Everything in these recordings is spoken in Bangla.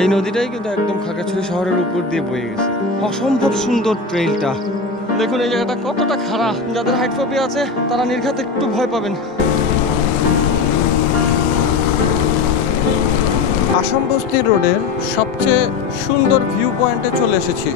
এই নদীটাই কিন্তু একদম খাগড়াছড়ি শহরের উপর দিয়ে বয়ে গেছে। অসম্ভব সুন্দর ট্রেইলটা। দেখুন এই জায়গাটা কতটা খাড়া, যাদের হাইট ফোবিয়া আছে তারা নির্ঘাত একটু ভয় পাবেন। আসাম বস্তি রোডের সবচেয়ে সুন্দর ভিউ পয়েন্টে চলে এসেছি।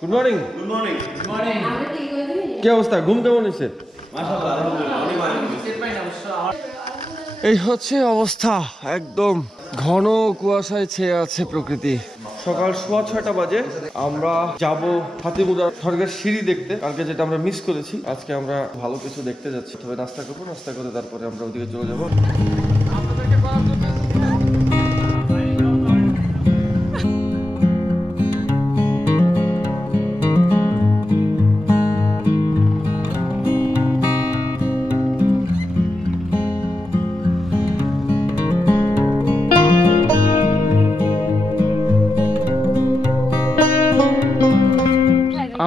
Good morning. Good morning. Good morning. কি অবস্থা? ঘুম কেমন হয়েছে? এই হচ্ছে অবস্থা, একদম ঘন কুয়াশায় ছেয়ে আছে প্রকৃতি। সকাল 6:15 বাজে আমরা যাব হাতিমুরার স্বর্গের সিঁড়ি দেখতে। কালকে যেটা আমরা মিস করেছি, আজকে আমরা ভালো কিছু দেখতে যাচ্ছি। তবে নাস্তা করবো, নাস্তা করে তারপরে আমরা ওদিকে চলে যাবো।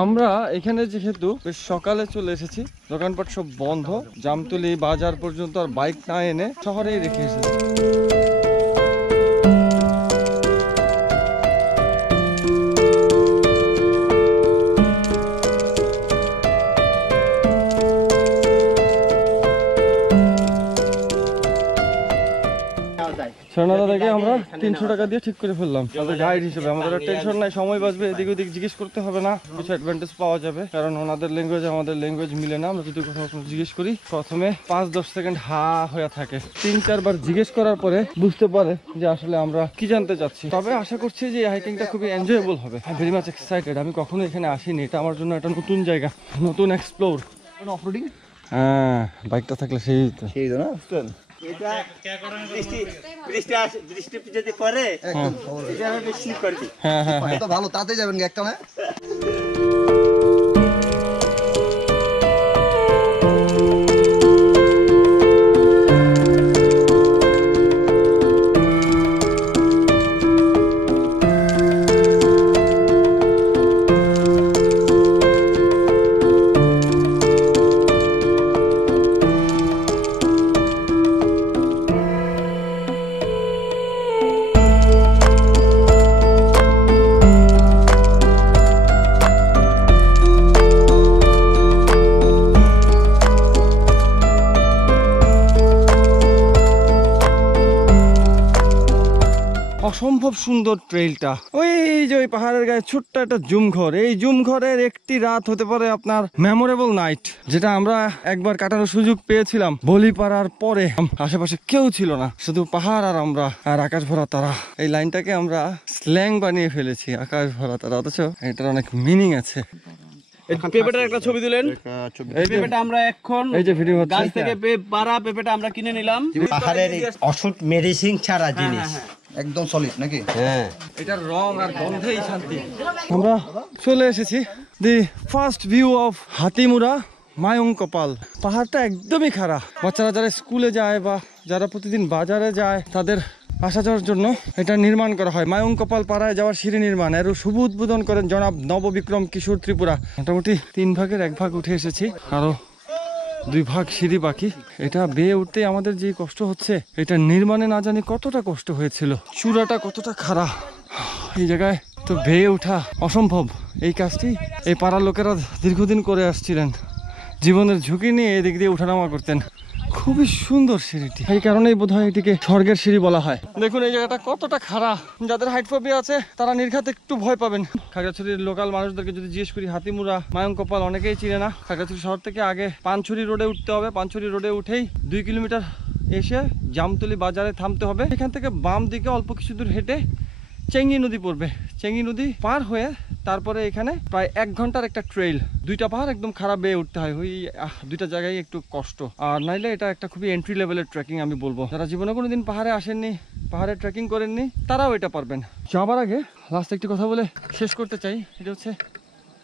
আমরা এখানে যেহেতু বেশ সকালে চলে এসেছি, দোকানপাট সব বন্ধ, জামতলি বাজার পর্যন্ত আর বাইক না এনে শহরেই রেখে এসেছি। সোনাদা থেকে আমরা 300 টাকা দিয়ে ঠিক করে ফেললাম তাদের গাইড হিসেবে। আমাদের টেনশন নাই, সময় বাঁচবে, এদিক ওদিক জিজ্ঞেস করতে হবে না, কিছু অ্যাডভান্টেজ পাওয়া যাবে। কারণ ওনাদের ল্যাঙ্গুয়েজ আমাদের ল্যাঙ্গুয়েজ মিলে না। আমরা যদি কোথাও জিজ্ঞেস করি, প্রথমে 5-10 সেকেন্ড হা হয়ে থাকে। 3-4 বার জিজ্ঞেস করার পরে বুঝতে পারে যে আসলে আমরা কি জানতে চাচ্ছি। তবে আশা করছি যে এই হাইকিংটা খুবই এনজয়েবল হবে। Very much excited. আমি কখনো এখানে আসিনি, এটা আমার জন্য একটা নতুন জায়গা, নতুন এক্সপ্লোর। অফরোডিং, হ্যাঁ, বাইকটা থাকলে সেই তো না। এটা বৃষ্টি যদি পড়ে স্লিপ করবি। হ্যাঁ হ্যাঁ তো ভালো, তাতে যাবেন একটা না। অসম্ভব সুন্দর ট্রেইলটা। ওই যে ওই পাহাড়ের গায়ে ছোট্ট একটা জুম ঘর, এই জুম ঘরের একটি রাত হতে পারে আপনার মেমোরেবল নাইট, যেটা আমরা একবার কাটানোর সুযোগ পেয়েছিলাম বলিপাড়ার পরে। আশেপাশে কেউ ছিল না, শুধু পাহাড় আর আমরা আর আকাশ ভরা তারা। এই লাইনটাকে আমরা স্ল্যাং বানিয়ে ফেলেছি, আকাশ ভরা তারা, অথচ এটার অনেক মিনিং আছে। পেঁপেটার একটা ছবি দিলেন। এই পেঁপেটা আমরা এখন এই যে ভিডিও গাছ থেকে পাড়া পেঁপেটা আমরা কিনে নিলাম। পাহাড়ের ওষুধ মেডিসিন ছাড়া জিনিস, একদম সলিড নাকি? হ্যাঁ, এটার রং আর গন্ধেই শান্তি। আমরা চলে এসেছি the first view of Hatimura Mayong কপাল। পাহাড়টা একদমই খাড়া। বাচ্চারা যারা স্কুলে যায় বা যারা প্রতিদিন বাজারে যায়, তাদের আসা যাওয়ার জন্য এটা নির্মাণ করা হয়। মায়ং কপাল পাড়ায় যাওয়ার সিঁড়ি নির্মাণ এর শুভ উদ্বোধন করেন জনাব নববিক্রম কিশোর ত্রিপুরা। মোটামুটি 3 ভাগের 1 ভাগ উঠে এসেছি, আরো 2 ভাগ সিঁড়ি বাকি। এটা বেয়ে উঠতে আমাদের যে কষ্ট হচ্ছে, এটা নির্মাণে না জানি কতটা কষ্ট হয়েছিল, চূড়াটা কতটা খাড়া। এই জায়গায় তো বেয়ে ওঠা অসম্ভব। এই কাজটি এই পাড়ার লোকেরা দীর্ঘদিন করে আসছিলেন, জীবনের ঝুঁকি নিয়ে এদিক দিয়ে উঠানামা করতেন। খুবই সুন্দর সিঁড়িটি, এই কারণেই বোধহয় এটিকে স্বর্গের সিঁড়ি বলা হয়। দেখুন এই জায়গাটা কতটা খাড়া, যাদের হাইট ফোবিয়া আছে তারা নির্ঘাত একটু ভয় পাবেন। খাগড়াছড়ির লোকাল মানুষদেরকে যদি জিজ্ঞেস করি, হাতিমুরা মায়ং কপাল অনেকেই চিনে না। খাগড়াছড়ি শহর থেকে আগে পানছড়ি রোডে উঠতে হবে, পানছড়ি রোডে উঠেই 2 কিলোমিটার এসে জামতলি বাজারে থামতে হবে। এখান থেকে বাম দিকে অল্প কিছু দূর হেঁটে চেঙ্গি নদী পড়বে। চেঙ্গি নদী পার হয়ে তারপরে এখানে প্রায় 1 ঘন্টার একটা ট্রেইল। 2টা পাহাড় একদম খারাপ বেয়ে উঠতে হয়, ওই 2টা জায়গায় একটু কষ্ট। আর নাইলে এটা একটা খুবই এন্ট্রি লেভেলের ট্রেকিং আমি বলবো। যারা জীবনে কোনোদিন পাহাড়ে আসেননি, পাহাড়ে ট্রেকিং করেননি, তারাও এটা পারবেন। যাবার আগে লাস্ট একটি কথা বলে শেষ করতে চাই। এটা হচ্ছে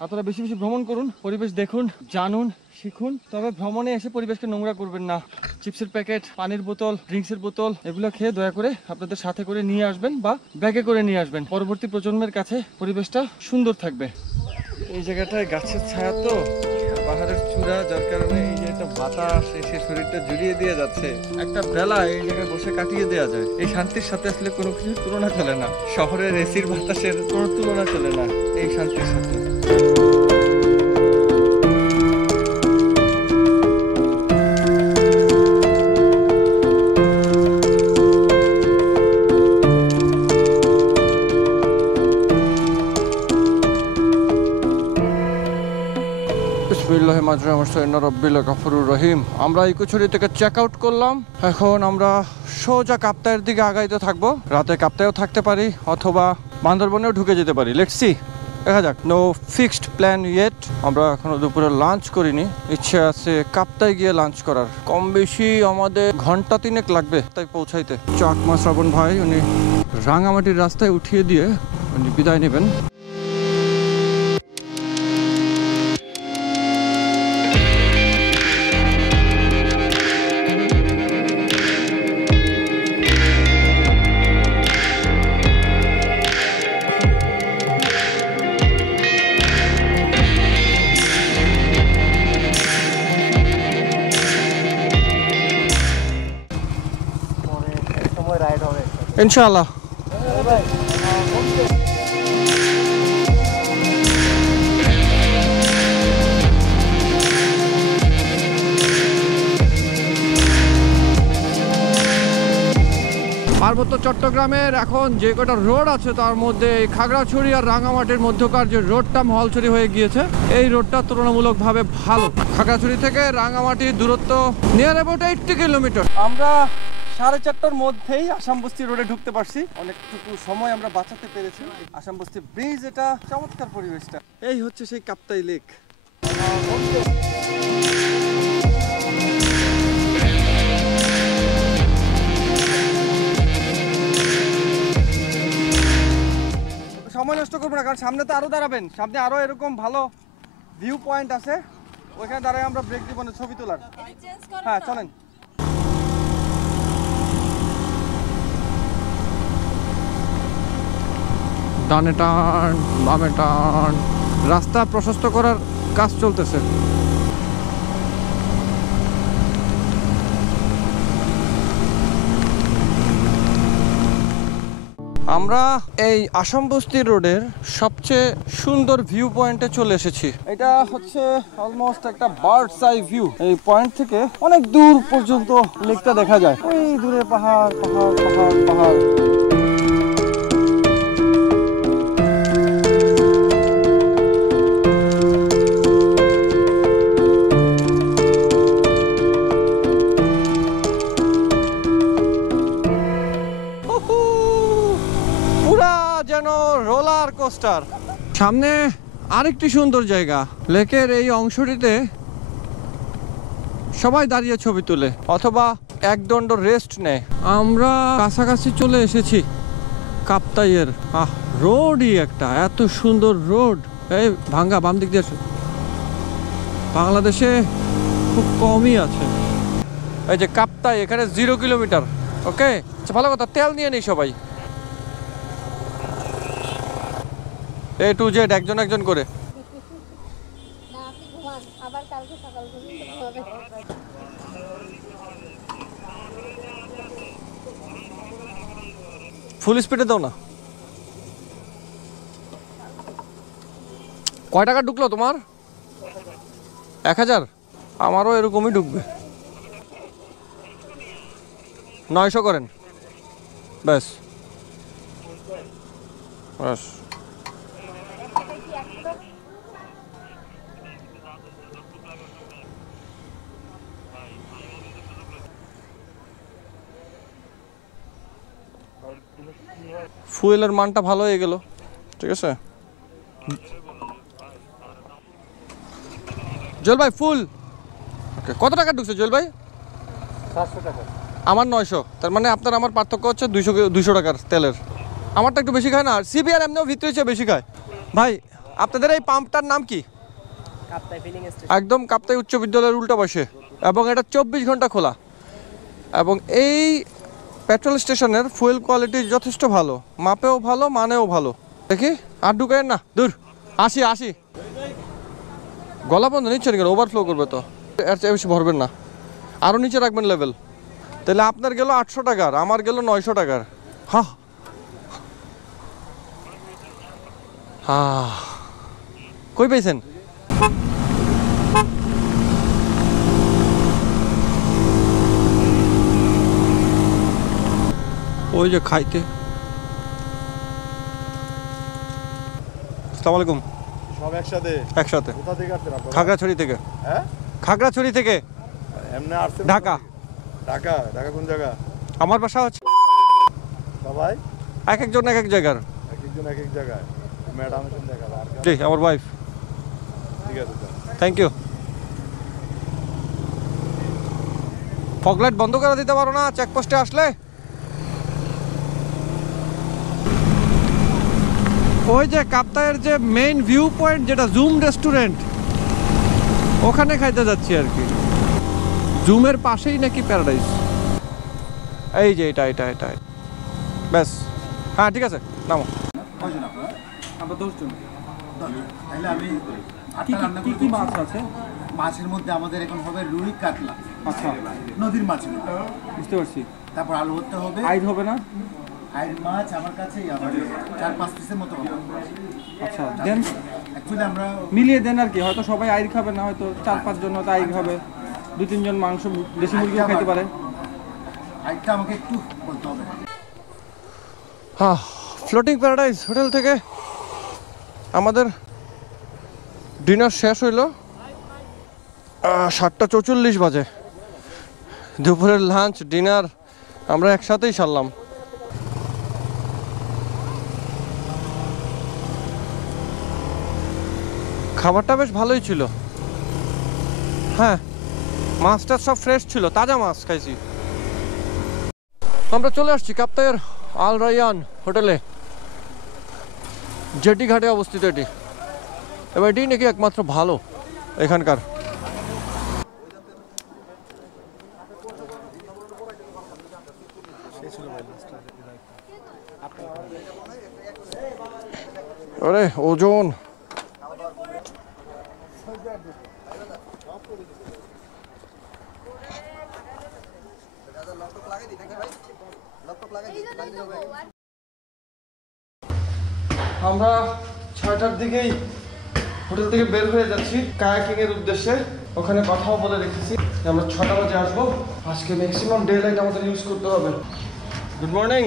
আপনারা বেশি বেশি ভ্রমণ করুন, পরিবেশ দেখুন, জানুন, শিখুন। তবে ভ্রমণে এসে পরিবেশকে নোংরা করবেন না। চিপসের প্যাকেট, পানির বোতল, ড্রিঙ্কসের বোতল এগুলো খেয়ে দয়া করে আপনাদের সাথে করে নিয়ে আসবেন বা ব্যাগে করে নিয়ে আসবেন। পরবর্তী প্রজন্মের কাছে পরিবেশটা সুন্দর থাকবে। এই জায়গাটায় গাছের ছায়া তো, পাহাড়ের চূড়া, যার কারণে এই যে একটা বাতাস এসে শরীরটা জুড়িয়ে দিয়ে যাচ্ছে। একটা বেলা এই জায়গায় বসে কাটিয়ে দেওয়া যায়। এই শান্তির সাথে আসলে কোনো কিছুর তুলনা চলে না। শহরের এসির বাতাসের কোনো তুলনা চলে না এই শান্তির সাথে। রহিম। আমরা ইকোছড়ি থেকে চেক আউট করলাম। এখন আমরা সোজা কাপ্তাইয়ের দিকে আগাইতে থাকবো। রাতে কাপ্তাইও থাকতে পারি অথবা বান্দরবনেও ঢুকে যেতে পারি। লেটস সি, দেখা যাক। No fixed plan yet. আমরা এখনো দুপুরে লাঞ্চ করিনি। ইচ্ছে আছে কাপ্তাই গিয়ে লাঞ্চ করার। কম বেশি আমাদের ঘন্টা 3 লাগবে তাই পৌঁছাইতে। চাকমা শ্রাবণ ভাই উনি রাঙামাটির রাস্তায় উঠিয়ে দিয়ে উনি বিদায় নেবেন। ইনশাআল্লাহ। পার্বত্য চট্টগ্রামের এখন যে কটা রোড আছে তার মধ্যে খাগড়াছড়ি আর রাঙামাটির মধ্যকার যে রোডটা মহলছড়ি হয়ে গিয়েছে, এই রোডটা তুলনামূলকভাবে ভালো। খাগড়াছড়ি থেকে রাঙামাটির দূরত্ব নিয়ার অ্যাবাউট 80 কিলোমিটার। আমরা 4:30টার মধ্যেই আসাম বস্তি রোডে ঢুকতে পারছি। অনেকটুকু সময় আমরা বাঁচাতে পেরেছি। আসাম বস্তি ব্রিজ, এটা চমৎকার পরিবেশটা। এই হচ্ছে সেই কাপ্তাই লেক। সময় নষ্ট করবো না, কারণ সামনে তো আরো দাঁড়াবেন। সামনে আরো এরকম ভালো ভিউ পয়েন্ট আছে, ওইখানে দাঁড়ায় আমরা ব্রেক দিব না ছবি তোলার। হ্যাঁ চলেন। ডানে টান, বামে টান। রাস্তা প্রশস্ত করার কাজ চলতেছে। আমরা এই আসাম বস্তি রোডের সবচেয়ে সুন্দর ভিউ পয়েন্টে চলে এসেছি। এটা হচ্ছে অলমোস্ট একটা বার্ডস আই ভিউ। এই পয়েন্ট থেকে অনেক দূর পর্যন্ত লেকটা দেখা যায়। ওই দূরে পাহাড় পাহাড় পাহাড় পাহাড়। Roller coaster. সামনে আরেকটি সুন্দর জায়গা। লেকের এই অংশটিতে সবাই দাঁড়িয়ে ছবি তোলে অথবা একদণ্ড রেস্ট নেয়। আমরা কাছাকাছি চলে এসেছি কাপ্তাইয়ের। রোডই একটা এত সুন্দর রোড। এই ভাঙ্গা, বাম দিক দিয়ে বাংলাদেশে খুব কমই আছে। এই যে কাপ্তাই, এখানে 0 কিলোমিটার। ওকে, ভালো কথা। তেল নিয়ে নেই সবাই, A to Z একজন একজন করে। ফুল স্পিডে দাও না। কয় টাকা ঢুকলো তোমার? 1000? আমারও এরকমই ঢুকবে। 900 করেন ব্যাস ব্যাস। ফুয়েলের মানটা ভালো হয়ে গেল। ঠিক আছে জল ভাই, ফুল ওকে। কত টাকা ঢুকছে জল ভাই? 700 টাকা। আমার 900। তার মানে আপনার আমার পার্থক্য হচ্ছে 200 টাকার তেলের। আমারটা একটু বেশি খায় না। CBR এমনিও ভিতরে চেয়ে বেশি খায়। ভাই আপনাদের এই পাম্পটার নাম কি? একদম কাপ্তাই উচ্চ বিদ্যালয়ের উল্টা পাশে, এবং এটা 24 ঘন্টা খোলা। এবং এই পেট্রোল স্টেশনের ফুয়েল কোয়ালিটি যথেষ্ট ভালো, মাপেও ভালো, মানেও ভালো। দেখি আর ঢুকেন না, দূর। আসি গলা বন্ধ নিচ্ছেন কেন? ওভারফ্লো করবে তো, এর চেয়ে বেশি ভরবেন না, আরও নিচে রাখবেন লেভেল। তাহলে আপনার গেল 800 টাকার, আমার গেল 900 টাকার। কই পাইছেন? ওই যে খাইতে। আসসালামু আলাইকুম। সব একসাথে কোথা থেকে আসছেন আপনারা? খাগড়াছড়ি থেকে। হ্যাঁ, খাগড়াছড়ি থেকে এমনি আসছেন? ঢাকা। ঢাকা কোন জায়গা? আমার বাসা হচ্ছে সবাই এক একজন এক এক জায়গার। একজন এক এক জায়গায়। ম্যাডাম কোন জায়গা? জি, আমার ওয়াইফ। ঠিক আছে, থ্যাংক ইউ। ফগলাইট বন্ধ করে দিতে পারো না চেকপোস্টে আসলে? ওই যে কাপ্তাইয়ের যে মেইন ভিউ পয়েন্ট, যেটা জুম রেস্টুরেন্ট, ওখানে খাইতে যাচ্ছি আর কি। জুমের পাশেই নাকি প্যারাডাইস। এই যে এটা ব্যাস। হ্যাঁ ঠিক আছে, নামো। আমরা 10 জন। তাহলে আমি কি মাছ আছে? মাছের মধ্যে আমাদের এখন হবে রুই কাতলা। আচ্ছা, নদীর মাছ, বুঝতে পারছি। তারপর আলু ভর্তা হবে। আইড হবে না? আইড মাছ আমার কাছে 4-5 পিসের মতো হবে। আচ্ছা, দেন অ্যাকচুয়ালি আমরা মিলিয়ে দেন আর কি। হয়তো সবাই আইড খাবে না, হয়তো 4-5 জন হয়তো আইড খাবে, 2-3 জন মাংস দেশি মুরগিও খাইতে পারে। আইডটা আমাকে একটু বলতে হবে। হ্যাঁ, ফ্লোটিং প্যারাডাইস হোটেল থেকে আমাদের ডিনার শেষ হইল 7:44 বাজে। দুপুরের লাঞ্চ ডিনার আমরা একসাথেই সারলাম। খাবারটা বেশ ভালোই ছিল। হ্যাঁ, মাছটা সব ফ্রেশ ছিল, তাজা মাছ খাইছি। আমরা চলে আসছি কাপ্তাইয়ের আল রায়ান হোটেলে। জেটি ঘাটে অবস্থিত এটি, এবার এটি নাকি একমাত্র ভালো এখানকার। আরে ওজন আমরা 6টার দিকেই হোটেল থেকে বের হয়ে যাচ্ছি কায়াকিং এর উদ্দেশ্যে। ওখানে কথাও বলে রেখেছি আমরা 6টা বাজে আসবো। আজকে ম্যাক্সিমাম ডে লাইট আমাদের ইউজ করতে হবে। Good morning.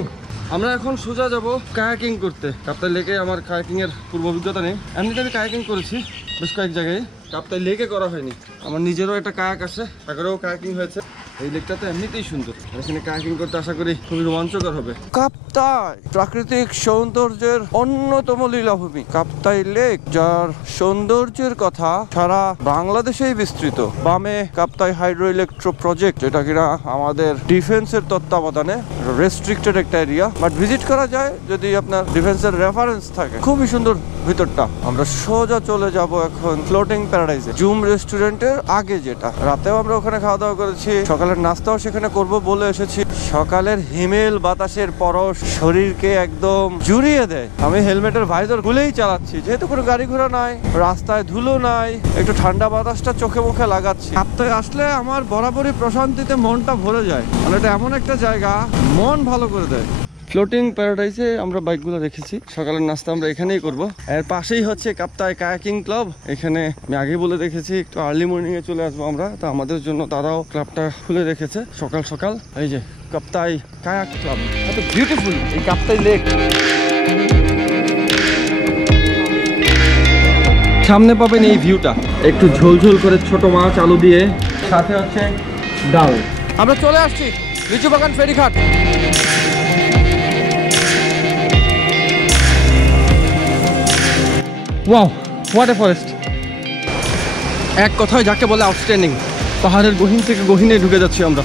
আমরা এখন সোজা যাব কায়াকিং করতে। কাপ্তাই লেকে আমার কায়াকিং এর পূর্ব অভিজ্ঞতা নেই, এমনিতে আমি কায়াকিং করেছি বেশ কয়েক জায়গায়, কাপ্তাই লেকে করা হয়নি। আমার নিজেরও একটা কায়াক আছে, সাগরেও কায়াকিং হয়েছে। এই লেকটা তো এমনিতেই সুন্দর, এখানে কায়াকিং করতে আশা করি খুবই রোমাঞ্চকর হবে। কাপ্তাই প্রাকৃতিক সৌন্দর্যের অন্যতম লীলাভূমি কাপ্তাই লেক, যার সৌন্দর্যের কথা সারা বাংলাদেশেই বিস্তৃত। বামে কাপ্তাই হাইড্রো ইলেকট্রো প্রজেক্ট, যেটা কিনা আমাদের ডিফেন্সের তত্ত্বাবধানে, রেস্ট্রিক্টেড একটা এরিয়া, বাট ভিজিট করা যায় যদি আপনার ডিফেন্সের রেফারেন্স থাকে। খুবই সুন্দর ভিতরটা। আমরা সোজা চলে যাব এখন ফ্লোটিং প্যারাডাইসে, জুম রেস্টুরেন্টের আগে যেটা। রাতেও আমরা ওখানে খাওয়া দাওয়া করেছি, সকালের নাস্তাও সেখানে করব বলে এসেছি। সকালের হিমেল বাতাসের পরশ শরীরকে একদম জুড়িয়ে দেয়। আমি হেলমেটের ভাইজার খুলেই চালাচ্ছি, যেহেতু কোনো গাড়ি ঘোড়া নাই, রাস্তায় ধুলো নাই, একটু ঠান্ডা বাতাসটা চোখে মুখে লাগাচ্ছি। কাপ্তাই আসলে আমার বরাবরই প্রশান্তিতে মনটা ভরে যায়। মানে এটা এমন একটা জায়গা, মন ভালো করে দেয়। ফ্লোটিং প্যারাডাইসে আমরা বাইকগুলো রেখেছি, সকালের নাস্তা আমরা এখানেই করব। এর পাশেই হচ্ছে কাপ্তাই কায়াকিং ক্লাব। এখানে আমি আগে বলে রেখেছি একটু আর্লি মর্নিং এ চলে আসবো আমরা, তো আমাদের জন্য তারাও ক্লাবটা খুলে রেখেছে সকাল সকাল। এই যে কাপ্তাই কায়াক ক্লাব, এত বিউটিফুল এই কাপ্তাই লেক। সামনে পাবেন এই ভিউটা, একটু ঝোলঝোল করে ছোট মাছ আলু দিয়ে, সাথে হচ্ছে ডাল। আমরা চলে আসছি লিচু বাগান ফেরিঘাট। Wow, what a forest! এক কথায় যাকে বলে আউটস্ট্যান্ডিং। পাহাড়ের গহীন থেকে গহীনে ঢুকে যাচ্ছি আমরা।